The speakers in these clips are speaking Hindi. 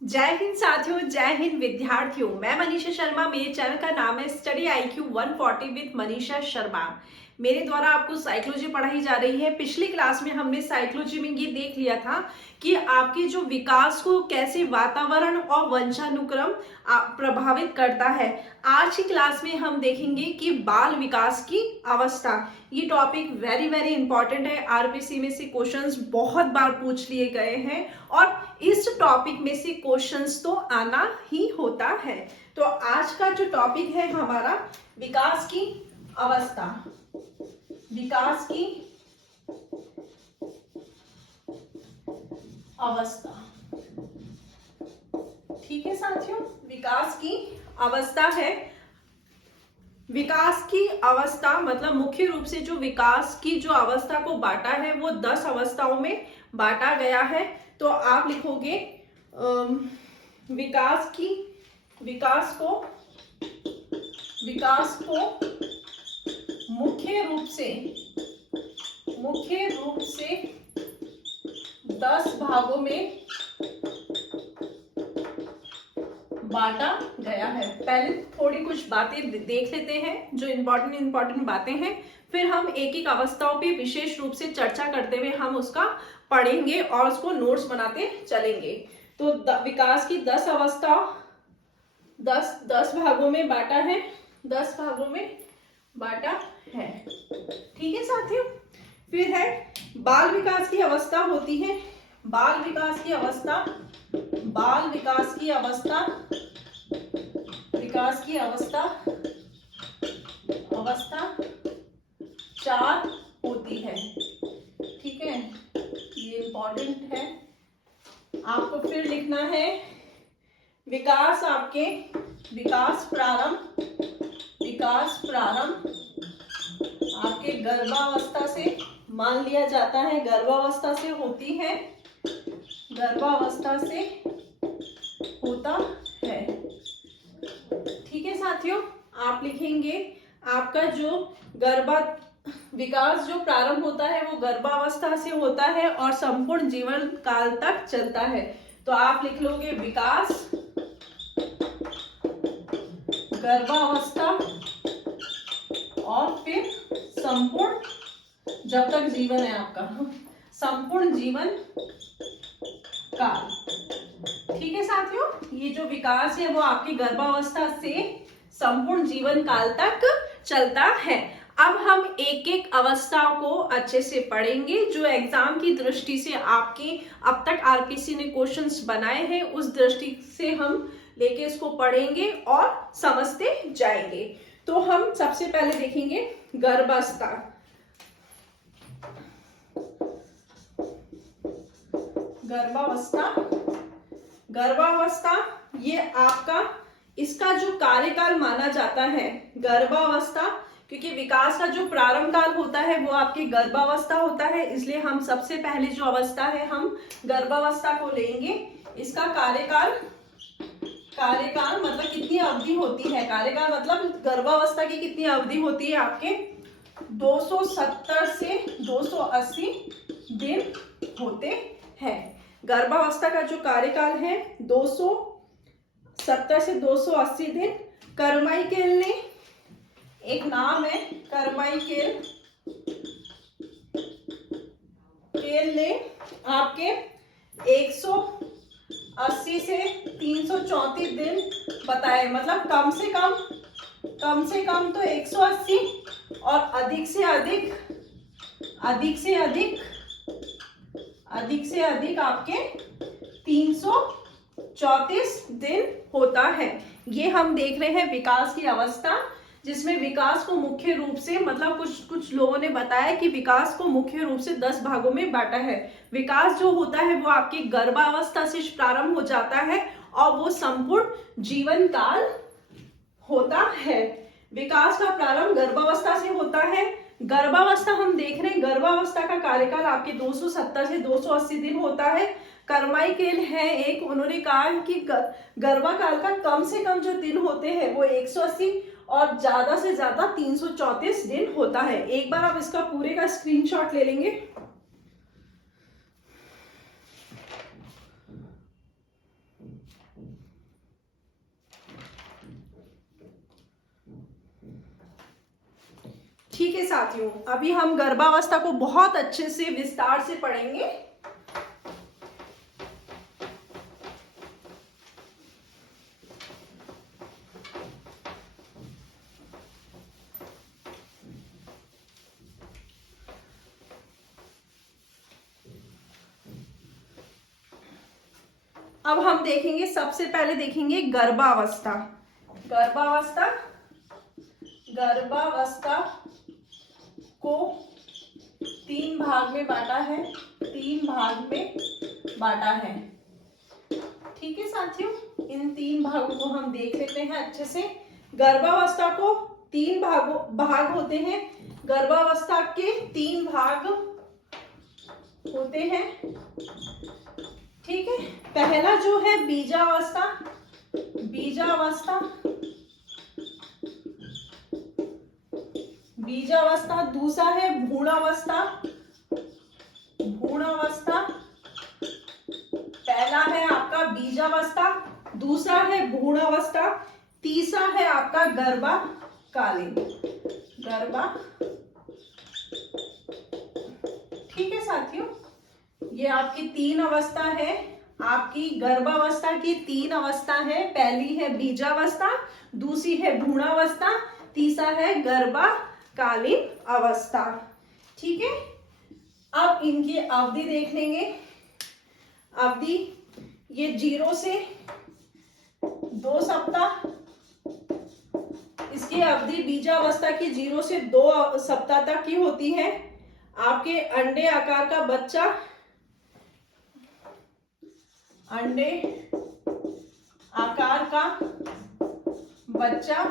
जय हिंद साथियों, जय हिंद विद्यार्थियों। मैं मनीषा शर्मा, मेरे चैनल का नाम है study IQ 140 with Manisha Sharma. मेरे द्वारा आपको साइकोलॉजी पढ़ाई जा रही है। पिछली क्लास में हमने साइकोलॉजी में ये देख लिया था कि आपके जो विकास को कैसे वातावरण और वंशानुक्रम प्रभावित करता है। आज की क्लास में हम देखेंगे कि बाल विकास की अवस्था। ये टॉपिक वेरी वेरी इंपॉर्टेंट है। आरपीसी में से क्वेश्चंस बहुत बार पूछ लिए गए हैं और इस टॉपिक में से क्वेश्चंस तो आना ही होता है। तो आज का जो टॉपिक है हमारा विकास की अवस्था। विकास की अवस्था, ठीक है साथियों। विकास की अवस्था है। विकास की अवस्था मतलब मुख्य रूप से जो विकास की जो अवस्था को बांटा है वो 10 अवस्थाओं में बांटा गया है। तो आप लिखोगे विकास को मुख्य रूप से 10 भागों में बांटा गया है। पहले थोड़ी कुछ बातें देख लेते हैं जो इंपॉर्टेंट बातें हैं, फिर हम एक एक अवस्थाओं पे विशेष रूप से चर्चा करते हुए हम उसका पढ़ेंगे और उसको नोट्स बनाते चलेंगे। तो विकास की 10 अवस्था 10 भागों में बांटा है। 10 भागों में बांटा है, ठीक है साथियों। फिर है बाल विकास की अवस्था होती है। बाल विकास की अवस्था 4 होती है, ठीक है। ये इंपॉर्टेंट है। आपको फिर लिखना है विकास प्रारंभ आपके गर्भावस्था से, मान लिया जाता है गर्भावस्था से होती है, गर्भावस्था से होता है, ठीक है साथियों। आप लिखेंगे आपका जो विकास जो प्रारंभ होता है वो गर्भावस्था से होता है और संपूर्ण जीवन काल तक चलता है। तो आप लिख लोगे विकास गर्भावस्था और फिर संपूर्ण, जब तक जीवन है आपका, संपूर्ण जीवन काल, ठीक है साथियों। ये जो विकास है वो आपकी गर्भावस्था से संपूर्ण जीवन काल तक चलता है। अब हम एक एक अवस्था को अच्छे से पढ़ेंगे। जो एग्जाम की दृष्टि से आपके अब तक आरपीसी ने क्वेश्चंस बनाए हैं उस दृष्टि से हम लेके इसको पढ़ेंगे और समझते जाएंगे। तो हम सबसे पहले देखेंगे गर्भावस्था। गर्भावस्था ये आपका, इसका जो कार्यकाल माना जाता है गर्भावस्था, क्योंकि विकास का जो प्रारंभ काल होता है वो आपकी गर्भावस्था होता है, इसलिए हम सबसे पहले जो अवस्था है हम गर्भावस्था को लेंगे। इसका कार्यकाल मतलब कितनी अवधि होती है, कार्यकाल मतलब गर्भावस्था की कितनी अवधि होती है आपके 270 से 280 दिन होते हैं। गर्भावस्था का जो कार्यकाल है 270 से 280 दिन। कर्माइकेल ने एक नाम है, कर्माइकेल ने आपके 180 से 334 दिन बताए। मतलब कम से कम तो 180 और अधिक से अधिक आपके 334 दिन होता है। ये हम देख रहे हैं विकास की अवस्था, जिसमें विकास को मुख्य रूप से मतलब कुछ लोगों ने बताया कि विकास को मुख्य रूप से 10 भागों में बांटा है। विकास जो होता है वो आपकी गर्भावस्था से प्रारंभ हो जाता है और वो संपूर्ण जीवन काल होता है। विकास का प्रारंभ गर्भावस्था से होता है। गर्भावस्था हम देख रहे हैं, गर्भावस्था का कार्यकाल आपके 270 से 280 दिन होता है। कर्माइकेल है एक, उन्होंने कहा कि गर्भाकाल का कम से कम जो दिन होते हैं वो 180 और ज्यादा से ज्यादा 334 दिन होता है। एक बार आप इसका पूरे का स्क्रीनशॉट ले लेंगे। ठीक है साथियों, अभी हम गर्भावस्था को बहुत अच्छे से विस्तार से पढ़ेंगे। अब हम देखेंगे, सबसे पहले देखेंगे गर्भावस्था। गर्भावस्था, गर्भावस्था को 3 भाग में बांटा है, 3 भाग में बांटा है। ठीक है साथियों, इन 3 भागों को हम देख लेते हैं अच्छे से। गर्भावस्था को 3 भाग होते हैं। गर्भावस्था के 3 भाग होते हैं। ठीक है, पहला जो है बीजावस्था, बीजावस्था, बीजावस्था। दूसरा है भ्रूणावस्था, भ्रूणावस्था। पहला है आपका बीजावस्था, दूसरा है भ्रूणावस्था, तीसरा है आपका गर्भाकालीन, गर्भा। ठीक है साथियों, ये आपकी 3 अवस्था है। आपकी गर्भावस्था की 3 अवस्था है। पहली है बीजावस्था, दूसरी है भ्रूणावस्था, तीसरा है गर्भाकालीन अवस्था। ठीक है, अब इनकी अवधि देख लेंगे। अवधि ये 0 से 2 सप्ताह, इसकी अवधि बीजावस्था की 0 से 2 सप्ताह तक की होती है। आपके अंडे आकार का बच्चा, अंडे आकार का बच्चा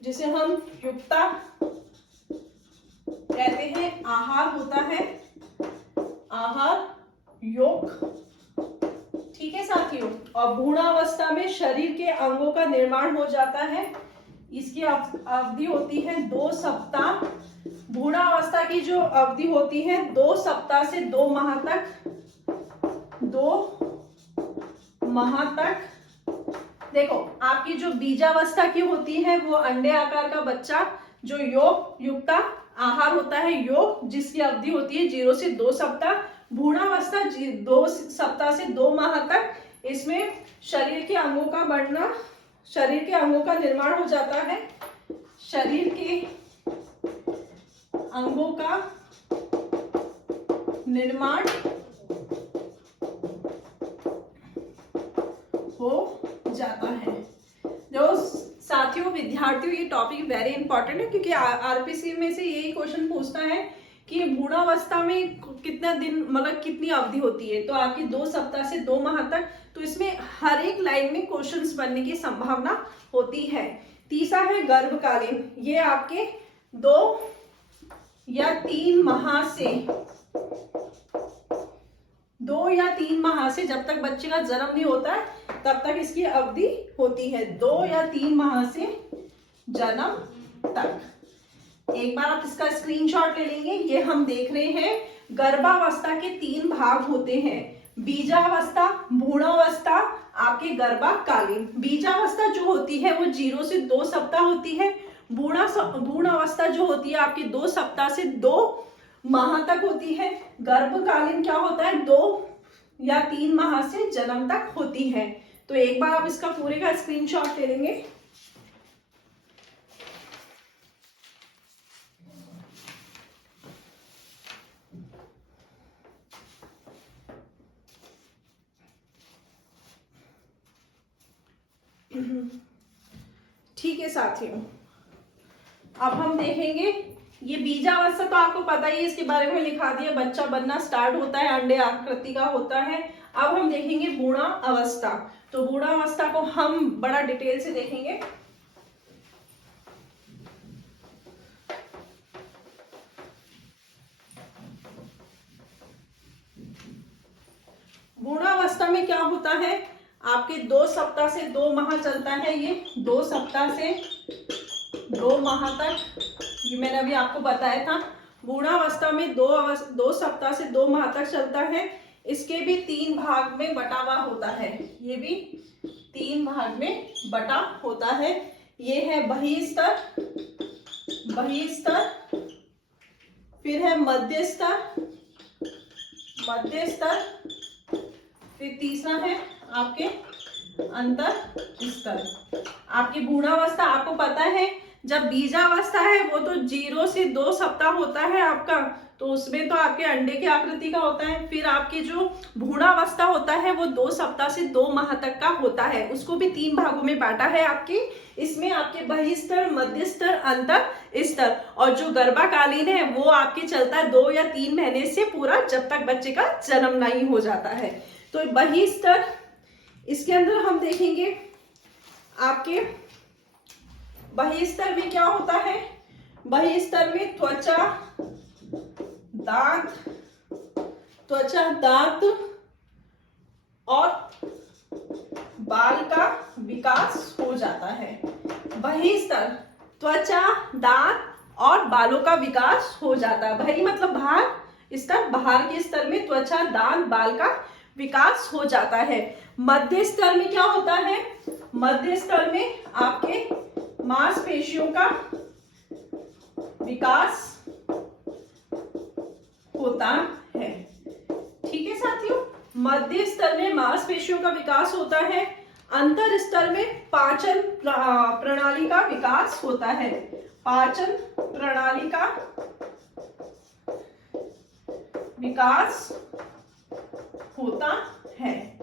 जिसे हम युक्ता कहते हैं, आहार होता है, आहार योग। ठीक है साथियों, और भ्रूणावस्था में शरीर के अंगों का निर्माण हो जाता है। इसकी अवधि होती है 2 सप्ताह। भ्रूणावस्था की जो अवधि होती है 2 सप्ताह से 2 माह तक, 2 माह तक। देखो, आपकी जो बीजावस्था की होती है वो अंडे आकार का बच्चा जो युक्ता आहार होता है, योग, जिसकी अवधि होती है 0 से 2 सप्ताह। भ्रूणावस्था 2 सप्ताह से 2 माह तक। इसमें शरीर के अंगों का बढ़ना, शरीर के अंगों का निर्माण हो जाता है। शरीर के अंगों का निर्माण हो जाता है। जो साथियों, विद्यार्थियों, ये टॉपिक वेरी इंपॉर्टेंट है क्योंकि आरपीसी में से यही क्वेश्चन पूछता है कि भ्रूणावस्था में कितना दिन, मतलब कितनी अवधि होती है। तो आपकी 2 सप्ताह से 2 माह तक। तो इसमें हर एक लाइन में क्वेश्चंस बनने की संभावना होती है। तीसरा है गर्भकालीन, ये आपके 2 या 3 माह से, 2 या 3 माह से, जब तक बच्चे का जन्म नहीं होता है तब तक इसकी अवधि होती है, 2 या 3 माह से जन्म तक। एक बार आप इसका स्क्रीनशॉट ले लेंगे। ये हम देख रहे हैं गर्भावस्था के 3 भाग होते हैं, बीजावस्था, भ्रूणावस्था, आपके गर्भाकालीन। बीजावस्था जो होती है वो 0 से 2 सप्ताह होती है। भ्रूणावस्था जो होती है आपकी 2 सप्ताह से 2 माह तक होती है। गर्भकालीन क्या होता है, 2 या 3 माह से जन्म तक होती है। तो एक बार आप इसका पूरे का स्क्रीनशॉट ले लेंगे। ठीक है साथियों, अब हम देखेंगे ये बीजावस्था, तो आपको पता ही है, इसके बारे में लिखा दिया, बच्चा बनना स्टार्ट होता है, अंडे आकृति का होता है। अब हम देखेंगे भ्रूणावस्था। तो भ्रूणावस्था को हम बड़ा डिटेल से देखेंगे। भ्रूणावस्था में क्या होता है, आपके 2 सप्ताह से 2 माह चलता है। ये 2 सप्ताह से 2 माह तक, ये मैंने अभी आपको बताया था। भ्रूणावस्था में 2 सप्ताह से 2 माह तक चलता है। इसके भी 3 भाग में बटा हुआ होता है, ये भी 3 भाग में बटा होता है। ये है बहिस्तर, बहिस्तर, फिर है मध्य स्तर, फिर तीसरा है आपके अंतर स्तर। आपकी भ्रूणावस्था आपको पता है, जब बीजावस्था है वो तो 0 से 2 सप्ताह होता है आपका, तो उसमें तो आपके अंडे की आकृति का होता है। फिर आपकी जो भ्रूणावस्था होता है वो 2 सप्ताह से 2 माह तक का होता है, उसको भी 3 भागों में बांटा है आपकी। इसमें आपके बहिस्तर, मध्य स्तर, अंतर स्तर, और जो गर्भाकालीन है वो आपके चलता है 2 या 3 महीने से पूरा, जब तक बच्चे का जन्म नहीं हो जाता है। तो बहिस्तर, इसके अंदर हम देखेंगे आपके बहिस्तर में क्या होता है। बहिस्तर में त्वचा, दांत और बाल का विकास हो जाता है। बहिस्तर, त्वचा, दांत और बालों का विकास हो जाता है। बहि मतलब बाहर, स्तर, बाहर के स्तर में त्वचा, दांत, बाल का विकास हो जाता है। मध्य स्तर में क्या होता है, मध्य स्तर में आपके मांसपेशियों का विकास होता है। ठीक है साथियों, मध्य स्तर में मांसपेशियों का विकास होता है। अंतर स्तर में पाचन प्रणाली का विकास होता है। पाचन प्रणाली का विकास होता है।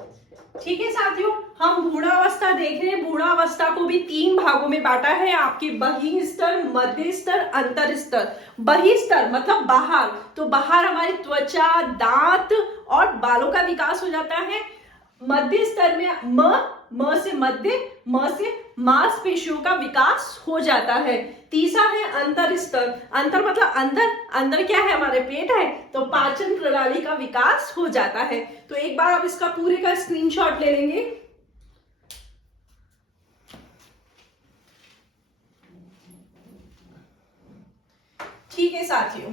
ठीक है साथियों, हम भ्रूणावस्था देख रहे हैं। भ्रूणावस्था को भी 3 भागों में बांटा है, आपके बहिस्तर, मध्य स्तर, अंतर स्तर। बहिस्तर मतलब बाहर, तो बाहर हमारी त्वचा, दांत और बालों का विकास हो जाता है। मध्य स्तर में म से मध्य, म से मांसपेशियों का विकास हो जाता है। तीसरा है अंतर स्तर। अंतर मतलब अंदर, अंदर क्या है, हमारे पेट है, तो पाचन प्रणाली का विकास हो जाता है। तो एक बार आप इसका पूरे का स्क्रीनशॉट ले लेंगे। ठीक है साथियों,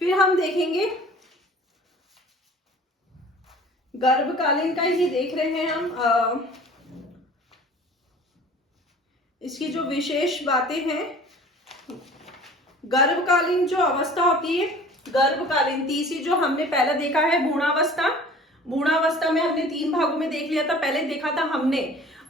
फिर हम देखेंगे गर्भकालीन का ही देख रहे हैं हम। इसकी जो विशेष बातें हैं, गर्भकालीन जो अवस्था होती है, गर्भकालीन तीसरी जो हमने पहले देखा है भ्रूणावस्था। भ्रूणावस्था में हमने 3 भागों में देख लिया था। पहले देखा था हमने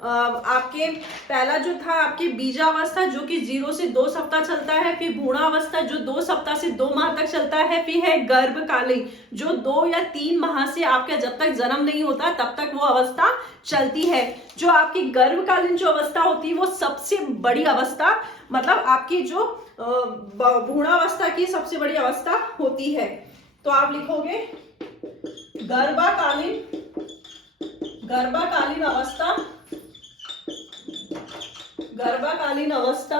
आपके पहला जो था आपकी बीजावस्था, जो कि 0 से 2 सप्ताह चलता है। फिर भ्रूणावस्था जो 2 सप्ताह से 2 माह तक चलता है। फिर है गर्भकालीन जो 2 या 3 माह से आपका जब तक जन्म नहीं होता तब तक वो अवस्था चलती है। जो आपकी गर्भकालीन जो अवस्था होती है वो सबसे बड़ी अवस्था, मतलब आपकी जो भ्रूणावस्था की सबसे बड़ी अवस्था होती है। तो आप लिखोगे गर्भकालीन अवस्था। गर्भकालीन अवस्था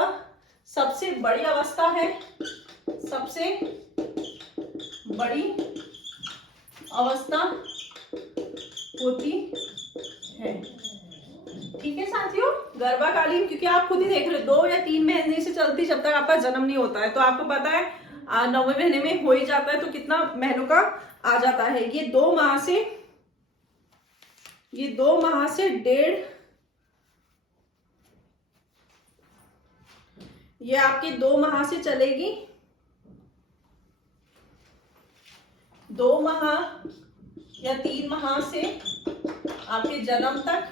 सबसे बड़ी अवस्था है, सबसे बड़ी अवस्था होती है। ठीक है साथियों, गर्भकालीन, क्योंकि आप खुद ही देख रहे हो 2 या 3 महीने से चलती जब तक आपका जन्म नहीं होता है। तो आपको पता है 9वें महीने में हो ही जाता है, तो कितना महीनों का आ जाता है। ये 2 माह से 1.5, ये आपके 2 माह से चलेगी। 2 माह या 3 माह से आपके जन्म तक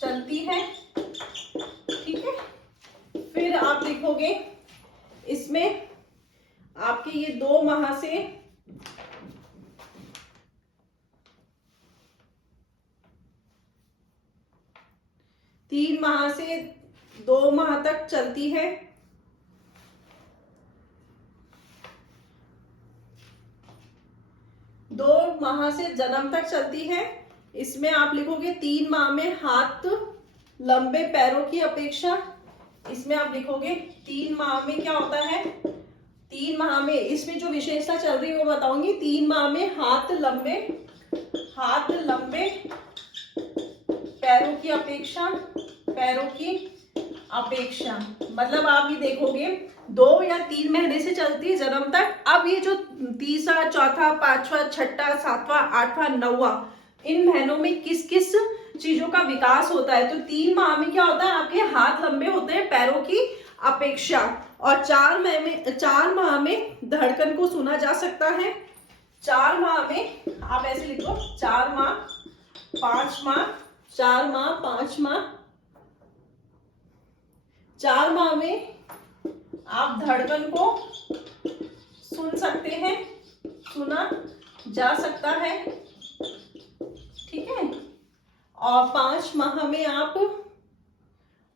चलती है। ठीक है, फिर आप लिखोगे इसमें आपके ये 2 माह से 3 माह से 2 माह तक चलती है। दो माह से जन्म तक चलती है। इसमें आप लिखोगे 3 माह में हाथ लंबे पैरों की अपेक्षा। इसमें आप लिखोगे 3 माह में क्या होता है, 3 माह में इसमें जो विशेषता चल रही है वो बताऊंगी। 3 माह में हाथ लंबे पैरों की अपेक्षा पैरों की अपेक्षा, मतलब आप ये देखोगे 2 या 3 महीने से चलती है जन्म तक। अब ये जो तीसरा, चौथा, पांचवा, छठा, सातवां, आठवां, नौवां, इन महीनों में किस किस चीजों का विकास होता है। तो 3 माह में क्या होता है, आपके हाथ लंबे होते हैं पैरों की अपेक्षा, और 4 माह में धड़कन को सुना जा सकता है। 4 माह में आप ऐसे लिखो, 4 माह, 5 माह, 4 माह, 5 माह, 4 माह में आप धड़कन को सुन सकते हैं, सुना जा सकता है, ठीक है। और 5 माह में आप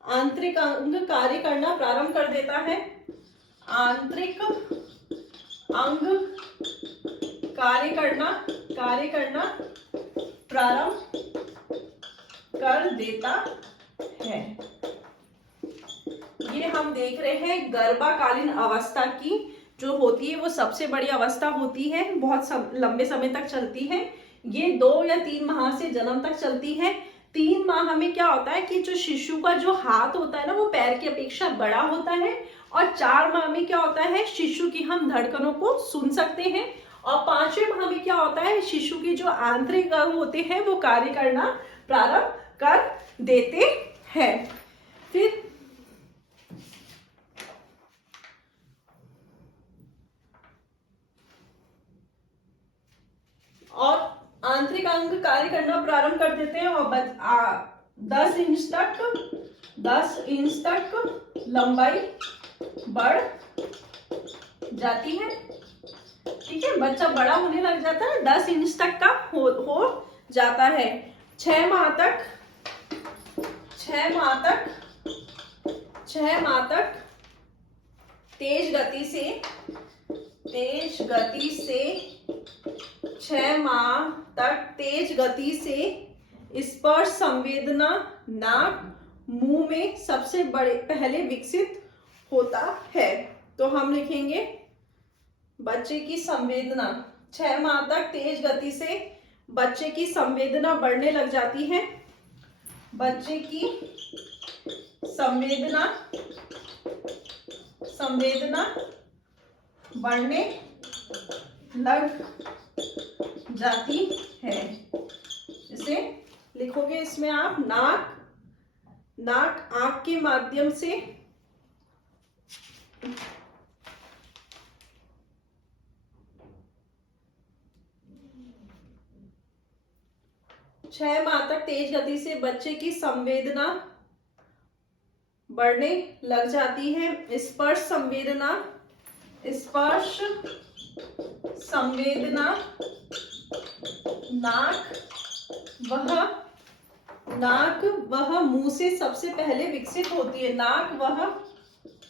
आंतरिक अंग कार्य करना प्रारंभ कर देता है। आंतरिक अंग कार्य करना प्रारंभ कर देता है। ये हम देख रहे हैं गर्भाकालीन अवस्था की जो होती है, वो सबसे बड़ी अवस्था होती है, बहुत लंबे समय तक चलती है। ये 2 या 3 माह से जन्म तक चलती है। 3 माह में क्या होता है कि जो शिशु का जो हाथ होता है ना, वो पैर की अपेक्षा बड़ा होता है। और 4 माह में क्या होता है, शिशु की हम धड़कनों को सुन सकते हैं। और 5वें माह में क्या होता है, शिशु के जो आंतरिक अंग होते हैं वो कार्य करना प्रारंभ कर देते हैं। फिर और आंतरिक अंग कार्य करना प्रारंभ कर देते हैं, और 10 इंच तक लंबाई बढ़ जाती है, ठीक है। बच्चा बड़ा होने लग जाता है, 10 इंच तक का हो जाता है। 6 माह तक तेज गति से 6 माह तक तेज गति से स्पर्श संवेदना नाक, मुंह में सबसे पहले विकसित होता है। तो हम लिखेंगे बच्चे की संवेदना, 6 माह तक तेज गति से बच्चे की संवेदना बढ़ने लग जाती है। बच्चे की संवेदना बढ़ने लग जाती है। इसे लिखोगे, इसमें आप नाक आंख के माध्यम से 6 माह तक तेज गति से बच्चे की संवेदना बढ़ने लग जाती है। स्पर्श संवेदना नाक वह मुंह से सबसे पहले विकसित होती है। नाक वह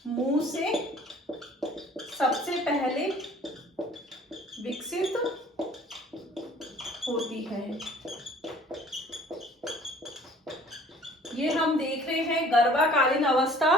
मुंह से सबसे पहले विकसित होती है। ये हम देख रहे हैं गर्भाकालीन अवस्था।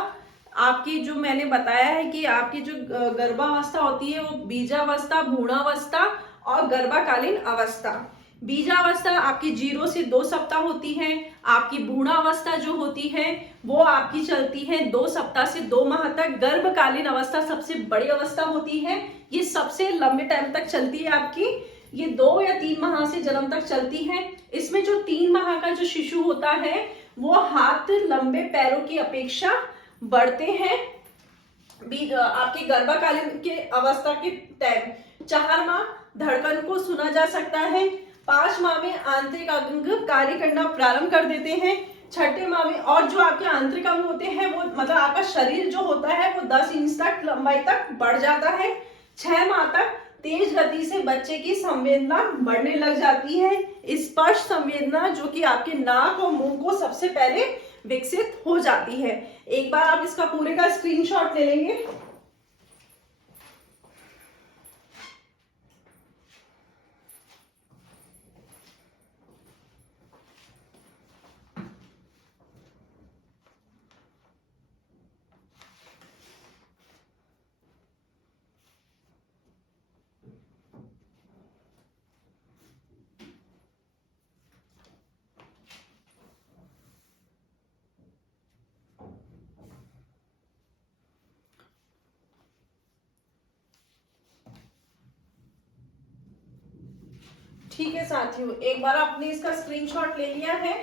आपकी जो मैंने बताया है कि आपकी जो गर्भावस्था होती है वो बीजावस्था, भ्रूणावस्था और गर्भाकालीन अवस्था। बीजावस्था आपकी 0 से 2 सप्ताह होती है। आपकी भ्रूणावस्था जो होती है वो आपकी चलती है 2 सप्ताह से 2 माह तक। गर्भकालीन अवस्था सबसे बड़ी अवस्था होती है, ये सबसे लंबे टाइम तक चलती है आपकी। ये 2 या 3 माह से जन्म तक चलती है। इसमें जो 3 माह का जो शिशु होता है वो हाथ लंबे पैरों की अपेक्षा बढ़ते हैं आपके गर्भाकालीन के अवस्था के टाइम। 4 माह धड़कन को सुना जा सकता है। 5 माह में आंतरिक अंग कार्य करना प्रारंभ कर देते हैं। 6ठे माह में, और जो आपके आंतरिक अंग होते हैं वो मतलब आपका शरीर जो होता है वो 10 इंच तक लंबाई तक बढ़ जाता है। 6 माह तक तेज गति से बच्चे की संवेदना बढ़ने लग जाती है। स्पर्श संवेदना जो कि आपके नाक और मुंह को सबसे पहले विकसित हो जाती है। एक बार आप इसका पूरे का स्क्रीनशॉट ले लेंगे। ठीक है साथियों, एक बार आपने इसका स्क्रीनशॉट ले लिया है।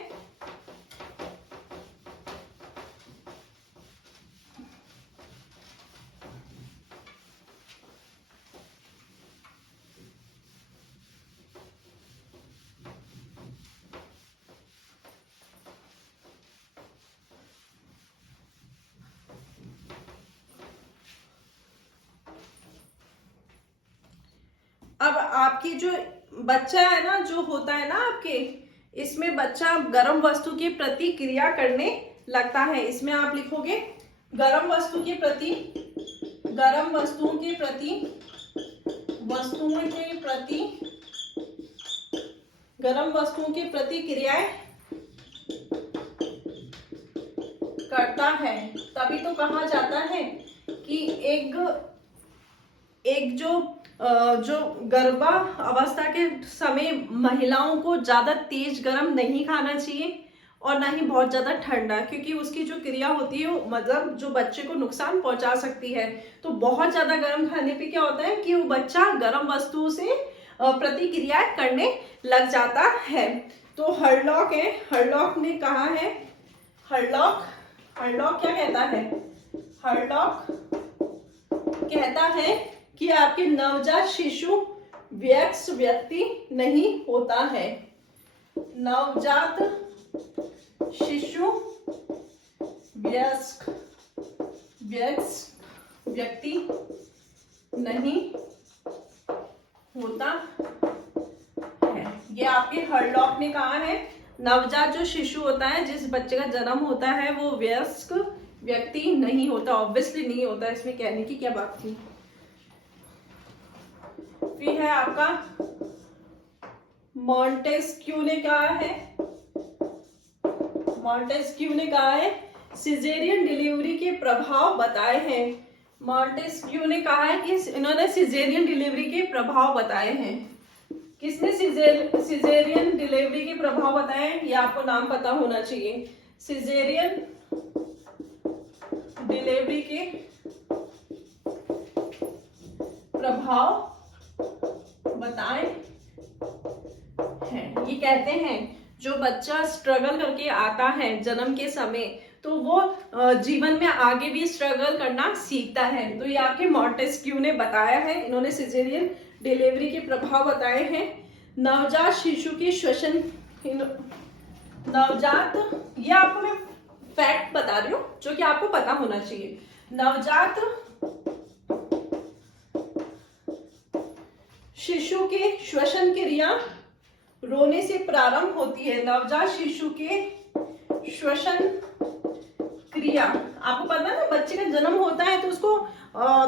अब आपकी जो बच्चा है ना, जो होता है ना आपके, इसमें बच्चा गर्म वस्तु के प्रति क्रिया करने लगता है। इसमें आप लिखोगे गर्म वस्तु के प्रति, गर्म वस्तुओं के प्रति, वस्तुओं के प्रति, गर्म वस्तुओं के प्रति क्रियाएं करता है। तभी तो कहा जाता है कि एक जो गर्भावस्था के समय महिलाओं को ज्यादा तेज गर्म नहीं खाना चाहिए और ना ही बहुत ज्यादा ठंडा, क्योंकि उसकी जो क्रिया होती है वो मतलब जो बच्चे को नुकसान पहुंचा सकती है। तो बहुत ज्यादा गर्म खाने पे क्या होता है कि वो बच्चा गर्म वस्तुओं से प्रतिक्रिया करने लग जाता है। तो हर्लॉक है, हर्लॉक ने कहा है, हर्लॉक क्या कहता है? हर्लॉक कहता है कि आपके नवजात शिशु वयस्क व्यक्ति नहीं होता है। नवजात शिशु वयस्क व्यक्ति नहीं होता है। ये आपके हर्लॉक ने कहा है। नवजात जो शिशु होता है, जिस बच्चे का जन्म होता है, वो वयस्क व्यक्ति नहीं होता। ऑब्वियसली नहीं होता, इसमें कहने की क्या बात थी। फिर है आपका मॉन्टेस्क्यू ने कहा है, मॉन्टेस्क्यू ने कहा है सिजेरियन डिलीवरी के प्रभाव बताए हैं। मॉन्टेस्क्यू ने कहा है कि इन्होंने सिजेरियन डिलीवरी के प्रभाव बताए हैं। किसने सिजेरियन डिलीवरी के प्रभाव बताए हैं? ये आपको नाम पता होना चाहिए। सिजेरियन डिलीवरी के प्रभाव बताए हैं। ये कहते हैं जो बच्चा स्ट्रगल करके आता है जन्म के समय, तो वो जीवन में आगे भी स्ट्रगल करना सीखता है। तो ये आपके मॉन्टेस्क्यू ने बताया है। इन्होंने सिजेरियन डिलीवरी के प्रभाव बताए हैं। नवजात शिशु की श्वसन, नवजात, ये आपको मैं फैक्ट बता रही हूँ जो कि आपको पता होना चाहिए। नवजात शिशु के श्वसन क्रिया रोने से प्रारंभ होती है। नवजात शिशु के श्वसन क्रिया, आपको पता है ना, बच्चे का जन्म होता है तो उसको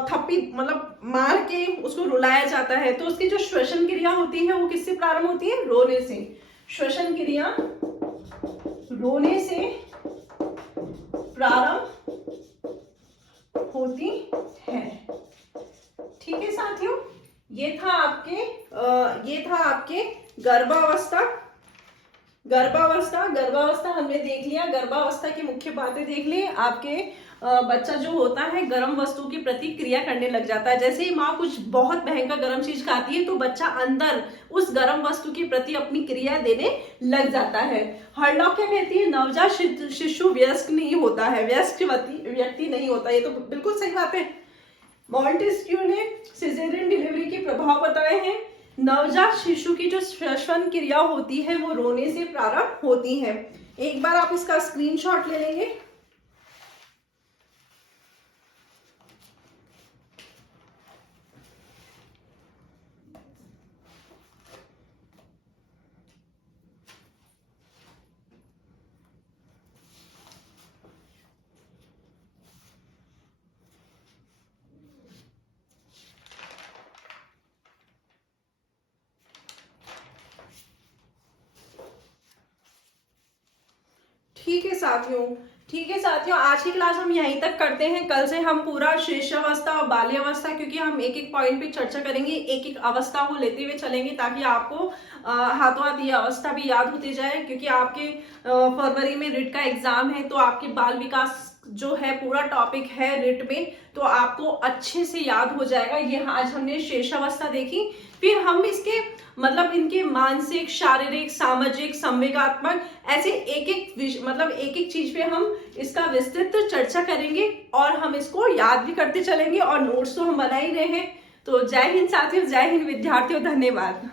थप्पी मतलब मार के उसको रुलाया जाता है। तो उसकी जो श्वसन क्रिया होती है वो किससे प्रारंभ होती है? रोने से। श्वसन क्रिया रोने से प्रारंभ होती है। ठीक है साथियों, ये था आपके गर्भावस्था हमने देख लिया। गर्भावस्था की मुख्य बातें देख ली। आपके बच्चा जो होता है गर्म वस्तु की प्रतिक्रिया करने लग जाता है। जैसे ही माँ कुछ बहुत भयंकर गर्म चीज खाती है तो बच्चा अंदर उस गर्म वस्तु के प्रति अपनी क्रिया देने लग जाता है। हर्लॉक क्या कहती है? नवजात शिशु वयस्क नहीं होता है, वयस्क व्यक्ति नहीं होता। ये तो बिल्कुल सही बात है। मॉन्टेस्क्यू ने सिजेरियन डिलीवरी के प्रभाव बताए हैं। नवजात शिशु की जो श्वसन क्रिया होती है वो रोने से प्रारंभ होती है। एक बार आप इसका स्क्रीनशॉट ले लेंगे। ठीक है साथियों, आज की क्लास हम यहीं तक करते हैं। कल से हम पूरा शिशुअवस्था और बाल्यावस्था, क्योंकि हम एक एक पॉइंट पे चर्चा करेंगे, एक एक अवस्था को लेते हुए चलेंगे ताकि आपको हाथों हाथ ये अवस्था भी याद होती जाए। क्योंकि आपके फरवरी में रिट का एग्जाम है, तो आपके बाल विकास जो है पूरा टॉपिक है रिट में, तो आपको अच्छे से याद हो जाएगा। ये आज हमने शेषावस्था देखी। फिर हम इसके मतलब इनके मानसिक, शारीरिक, सामाजिक, संवेगात्मक ऐसे एक एक चीज पे हम इसका विस्तृत चर्चा करेंगे और हम इसको याद भी करते चलेंगे और नोट्स तो हम बना ही रहे हैं। तो जय हिंद साथियों, जय हिंद विद्यार्थियों, धन्यवाद।